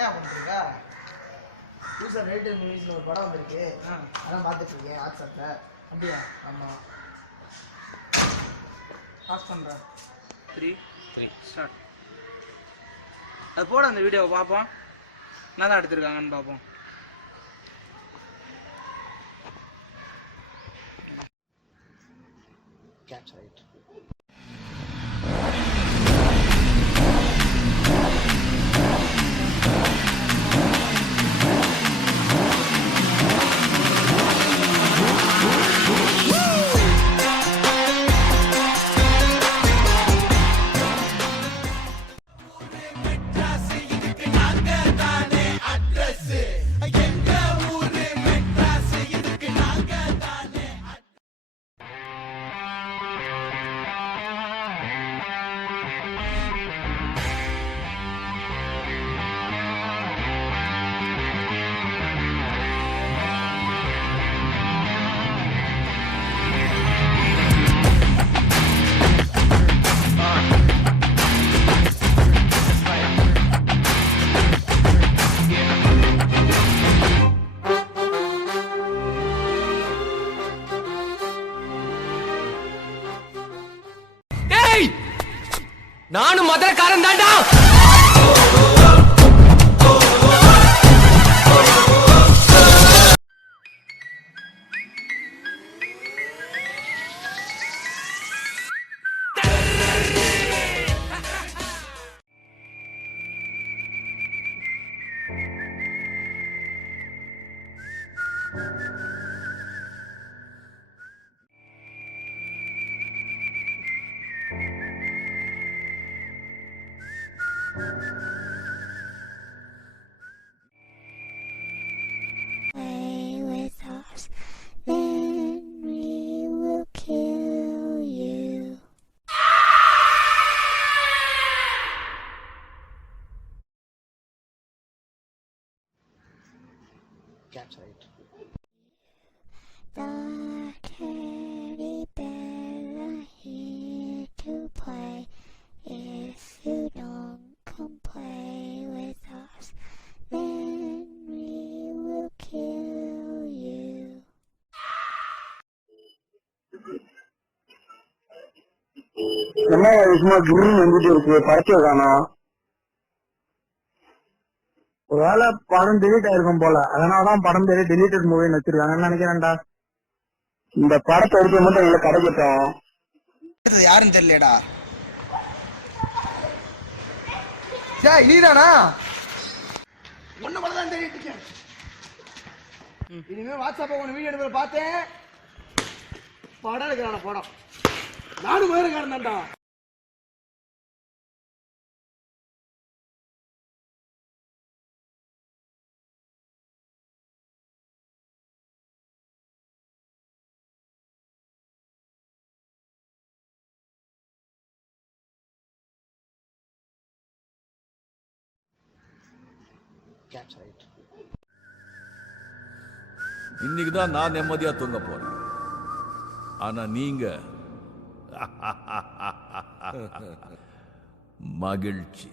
என்ன பண்றீங்க? புதுசா ரேட்டட் மூவிஸ்ல ஒரு படம் வந்திருக்கு. அதான் பார்த்துட்டு இருக்கேன் வாட்ஸ்அப்ல. அப்படியா? ஆமா. பாஸ் பண்றேன். 3 ஸ்டார்ட். அது போட அந்த வீடியோவை பார்ப்போம். என்ன தான் எடுத்திருக்காங்கன்னு பார்ப்போம். Capture it. நானும் மதுரக்காரன் தாண்டா. Play with us, then we will kill you. Capture it. The teddy bear are here to play. If you don't come play with us, then we will kill you. என்ன சும்மா குருன்னு வந்துட்டு இருக்கு, படைச்சு காணோம். ஒருவேளை படம் டெலீட் ஆயிருக்கும் போல, அதனாலதான் படம் பேரு டெலீட்டட் மூவின்னு வச்சிருக்காங்கன்னு நினைக்கிறேன்டா. இந்த படத்தை எடுத்து மட்டும் எங்களுக்கு கிடைக்கட்டும். யாருன்னு தெரியலடா. நீதானா? ஒண்ணு மட்டும் தான் தெரியும். இனிமே வாட்ஸ்அப் ஒன்று வீடியோ எடுக்கிற பார்த்தேன். படம் எடுக்கிறான படம். நானும் மதுரக்காரன் தான்டா. Capture it. இன்னைக்குதான் நான் நிம்மதியா தூங்க போறேன். ஆனா நீங்க மகிழ்ச்சி.